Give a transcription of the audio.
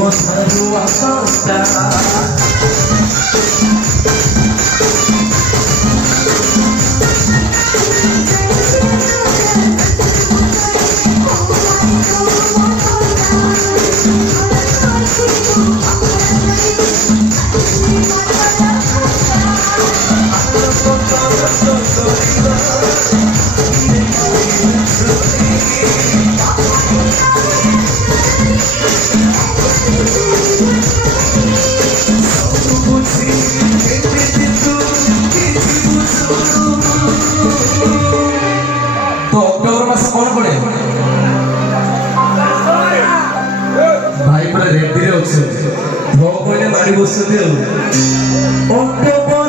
বছরু আসতা ভাই পরে রেড দিলে হচ্ছে ভোগ হইলে মারি বসতে দিও অক্টোবর